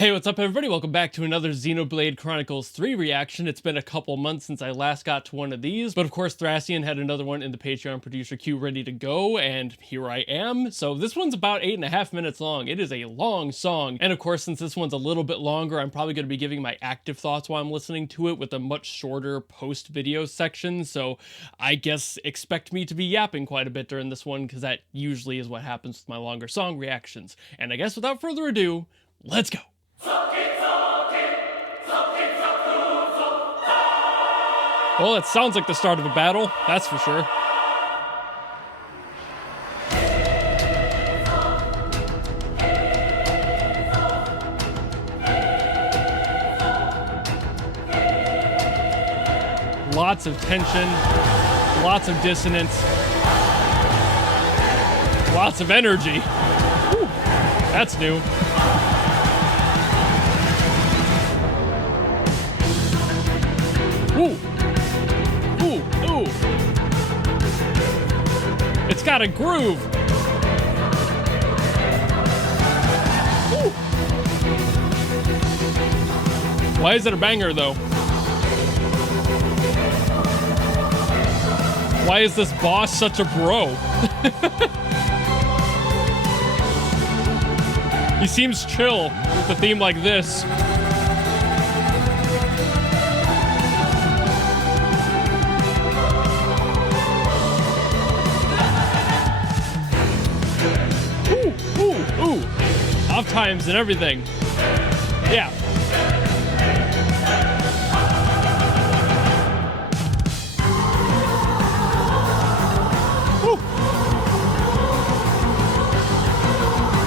Hey, what's up everybody? Welcome back to another Xenoblade Chronicles 3 reaction. It's been a couple months since I last got to one of these, but of course Thracian had another one in the Patreon producer queue ready to go, and here I am. So this one's about 8.5 minutes long. It is a long song, and of course since this one's a little bit longer, I'm probably going to be giving my active thoughts while I'm listening to it with a much shorter post-video section, so I guess expect me to be yapping quite a bit during this one, because that usually is what happens with my longer song reactions. And I guess without further ado, let's go! Well, it sounds like the start of a battle, that's for sure. Lots of tension, lots of dissonance, lots of energy. Whew, that's new. Ooh. Ooh, ooh. It's got a groove. Ooh. Why is it a banger, though? Why is this boss such a bro? He seems chill with a theme like this. Ooh, off times and everything. Yeah. Woo.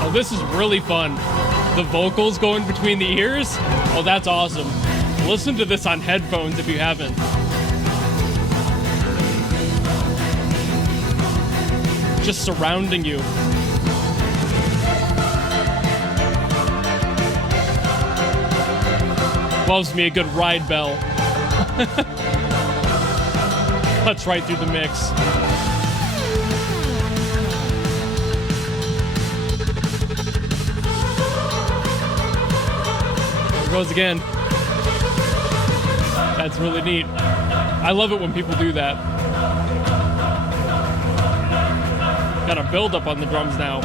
Oh, this is really fun. The vocals going between the ears. Oh, that's awesome. Listen to this on headphones if you haven't. Just surrounding you. Loves me a good ride bell. Cuts right through the mix. There it goes again. That's really neat. I love it when people do that. Got a build up on the drums now.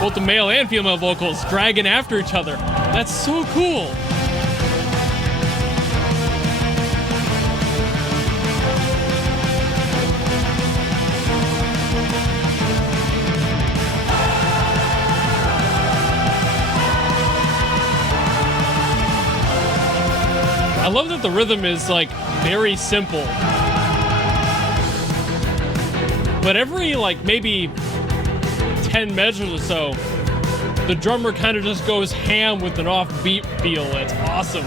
Both the male and female vocals dragging after each other. That's so cool. I love that the rhythm is like very simple. But every like maybe 10 measures or so, the drummer kind of just goes ham with an offbeat feel. It's awesome.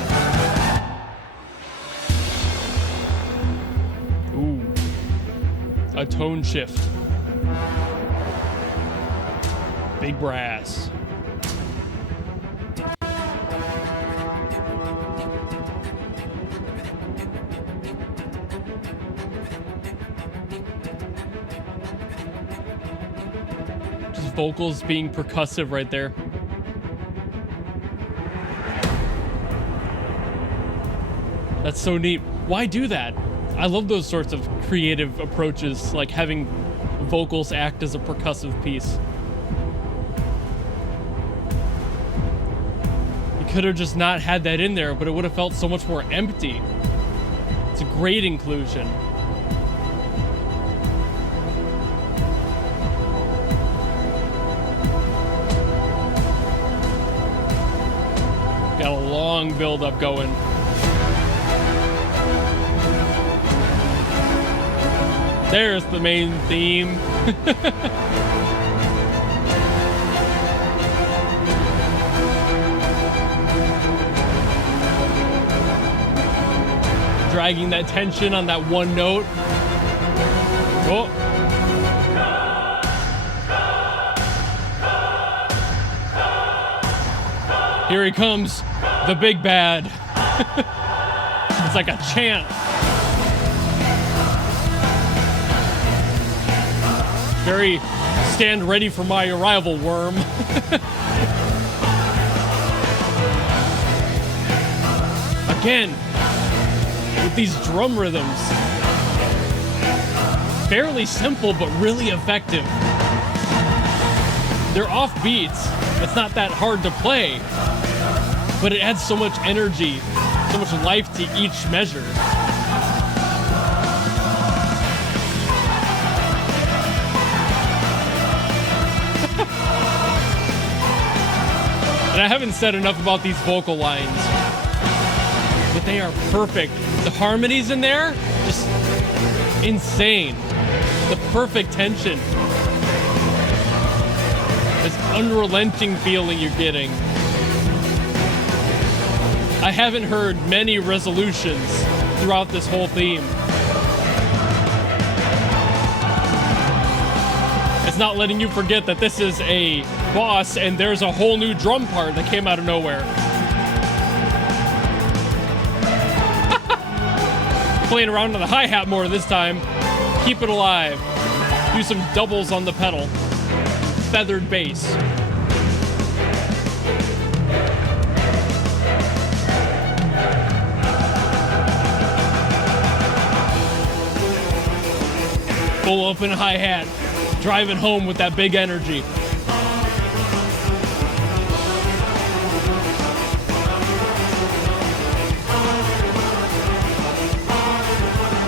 Ooh. A tone shift. Big brass. Vocals being percussive right there. That's so neat. Why do that? I love those sorts of creative approaches, like having vocals act as a percussive piece. You could have just not had that in there, but it would have felt so much more empty. It's a great inclusion. Got a long build-up going. There's the main theme. Dragging that tension on that one note. Oh. Here he comes, the big bad. It's like a chant. Very stand ready for my arrival, worm. Again, with these drum rhythms. Fairly simple, but really effective. They're off beats. It's not that hard to play, but it adds so much energy, so much life to each measure. And I haven't said enough about these vocal lines, but they are perfect. The harmonies in there, just insane. The perfect tension. This unrelenting feeling you're getting. I haven't heard many resolutions throughout this whole theme. It's not letting you forget that this is a boss and there's a whole new drum part that came out of nowhere. Playing around on the hi-hat more this time. Keep it alive. Do some doubles on the pedal. Feathered bass. Full open hi-hat. Driving home with that big energy.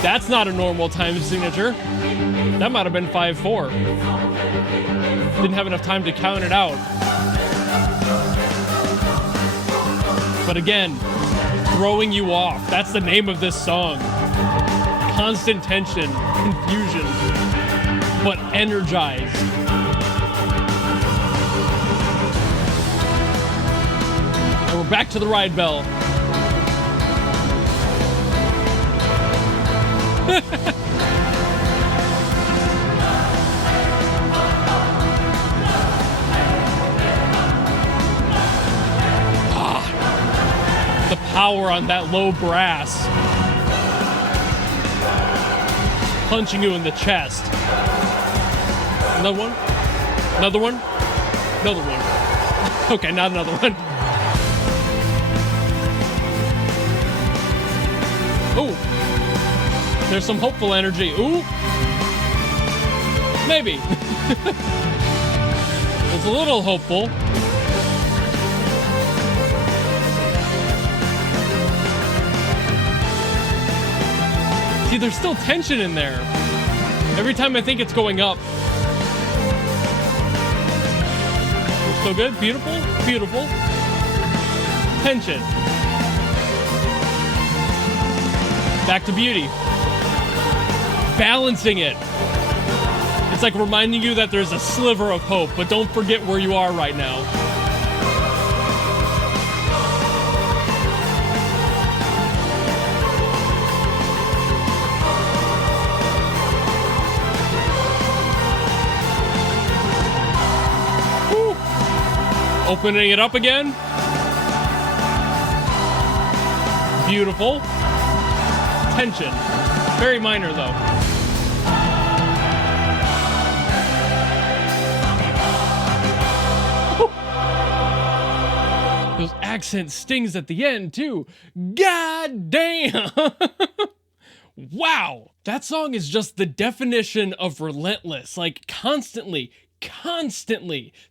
That's not a normal time signature. That might have been 5/4. Didn't have enough time to count it out. But again, throwing you off. That's the name of this song. Constant tension, confusion, but energized. And we're back to the ride bell. The power on that low brass. Punching you in the chest. Another one? Another one? Another one. Okay, not another one. Oh. There's some hopeful energy. Ooh. Maybe. It's a little hopeful. See, there's still tension in there. Every time I think it's going up. Still good? Beautiful? Beautiful. Tension. Back to beauty. Balancing it. It's like reminding you that there's a sliver of hope, but don't forget where you are right now. Woo. Opening it up again. Beautiful. Tension. Very minor though. Those accent stings at the end too. God damn. Wow. That song is just the definition of relentless. Like constantly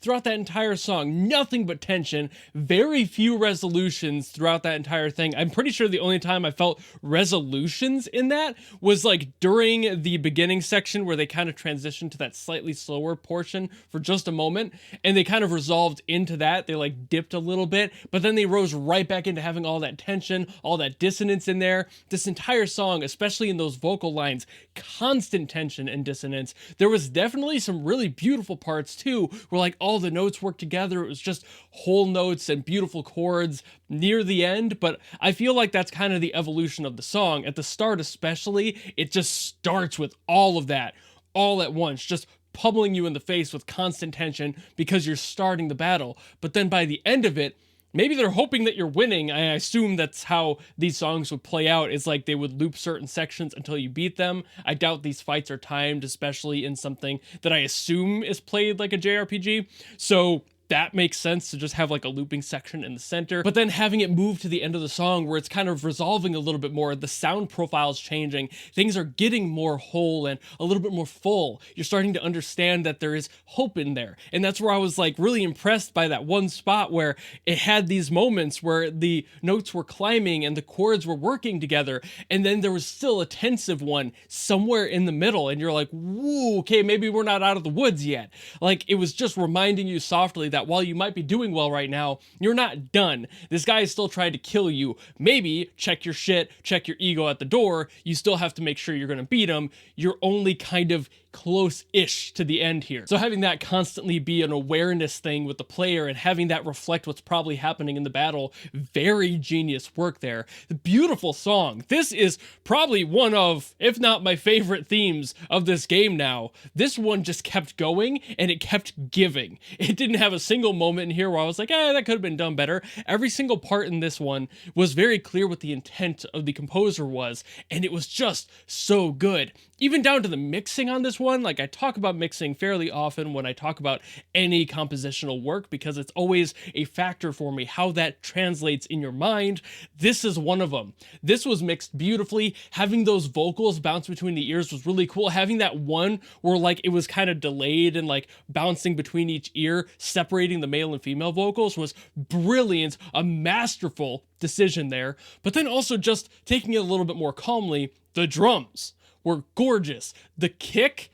throughout that entire song, nothing but tension, very few resolutions throughout that entire thing. I'm pretty sure the only time I felt resolutions in that was like during the beginning section where they kind of transitioned to that slightly slower portion for just a moment, and they kind of resolved into that. They like dipped a little bit, but then they rose right back into having all that tension, all that dissonance in there. This entire song, especially in those vocal lines, constant tension and dissonance. There was definitely some really beautiful parts too, where like all the notes work together. It was just whole notes and beautiful chords near the end, but I feel like that's kind of the evolution of the song. At the start especially, it just starts with all of that all at once, just pummeling you in the face with constant tension because you're starting the battle. But then by the end of it, maybe they're hoping that you're winning. I assume that's how these songs would play out, is like they would loop certain sections until you beat them. I doubt these fights are timed, especially in something that I assume is played like a JRPG. So that makes sense to just have like a looping section in the center, but then having it move to the end of the song where it's kind of resolving a little bit more, the sound profile's changing, things are getting more whole and a little bit more full. You're starting to understand that there is hope in there. And that's where I was like really impressed by that one spot where it had these moments where the notes were climbing and the chords were working together, and then there was still a tensive one somewhere in the middle, and you're like, whoa, okay, maybe we're not out of the woods yet. Like, it was just reminding you softly that while you might be doing well right now, you're not done. This guy is still trying to kill you. Maybe check your shit, check your ego at the door. You still have to make sure you're gonna beat him. You're only kind of close-ish to the end here. So having that constantly be an awareness thing with the player and having that reflect what's probably happening in the battle, very genius work there. The beautiful song. This is probably one of, if not my favorite themes of this game now. This one just kept going and it kept giving. It didn't have a single moment in here where I was like, that could have been done better. Every single part in this one was very clear what the intent of the composer was, and it was just so good. Even down to the mixing on this one. Like, I talk about mixing fairly often when I talk about any compositional work because it's always a factor for me, how that translates in your mind. This is one of them. This was mixed beautifully. Having those vocals bounce between the ears was really cool. Having that one where like it was kind of delayed and like bouncing between each ear, separating the male and female vocals, was brilliant. A masterful decision there. But then also just taking it a little bit more calmly, the drums were gorgeous. The kick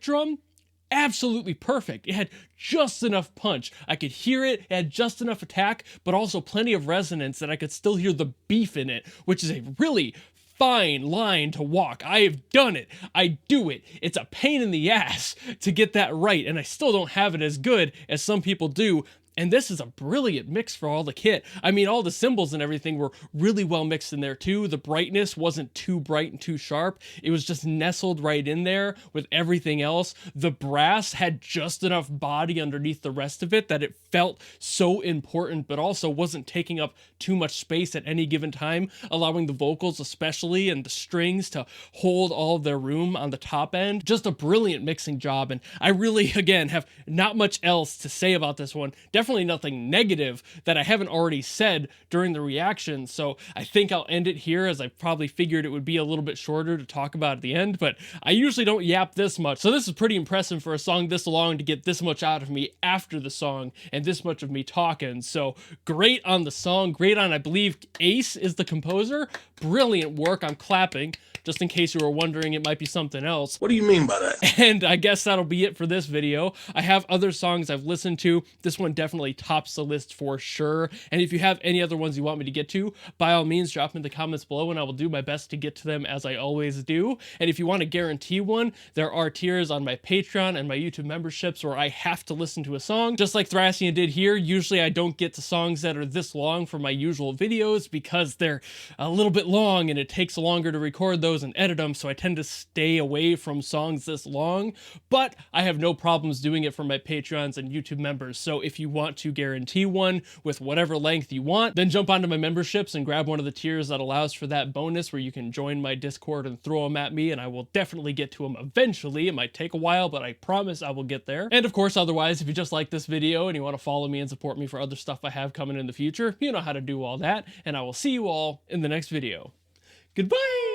drum, absolutely perfect. It had just enough punch. I could hear it, it had just enough attack, but also plenty of resonance that I could still hear the beef in it, which is a really fine line to walk. I have done it. I do it. It's a pain in the ass to get that right, and I still don't have it as good as some people do. And this is a brilliant mix for all the kit. I mean, all the symbols and everything were really well mixed in there too. The brightness wasn't too bright and too sharp. It was just nestled right in there with everything else. The brass had just enough body underneath the rest of it that it felt so important, but also wasn't taking up too much space at any given time, allowing the vocals especially and the strings to hold all of their room on the top end. Just a brilliant mixing job. And I really, again, have not much else to say about this one. Definitely nothing negative that I haven't already said during the reaction, so I think I'll end it here, as I probably figured it would be a little bit shorter to talk about at the end, but I usually don't yap this much, so this is pretty impressive for a song this long to get this much out of me after the song and this much of me talking. So great on the song, great on, I believe Ace is the composer. Brilliant work. I'm clapping, just in case you were wondering it might be something else. What do you mean by that? And I guess that'll be it for this video. I have other songs I've listened to. This one definitely tops the list for sure. And if you have any other ones you want me to get to, by all means, drop them in the comments below and I will do my best to get to them, as I always do. And if you want to guarantee one, there are tiers on my Patreon and my YouTube memberships where I have to listen to a song, just like Thracian did here. Usually I don't get to songs that are this long for my usual videos because they're a little bit long and it takes longer to record those and edit them, so I tend to stay away from songs this long, but I have no problems doing it for my Patreons and YouTube members. So if you want to guarantee one with whatever length you want, then jump onto my memberships and grab one of the tiers that allows for that bonus, where you can join my Discord and throw them at me, and I will definitely get to them eventually. It might take a while, but I promise I will get there. And of course, otherwise, if you just like this video and you want to follow me and support me for other stuff I have coming in the future, you know how to do all that, and I will see you all in the next video. Goodbye!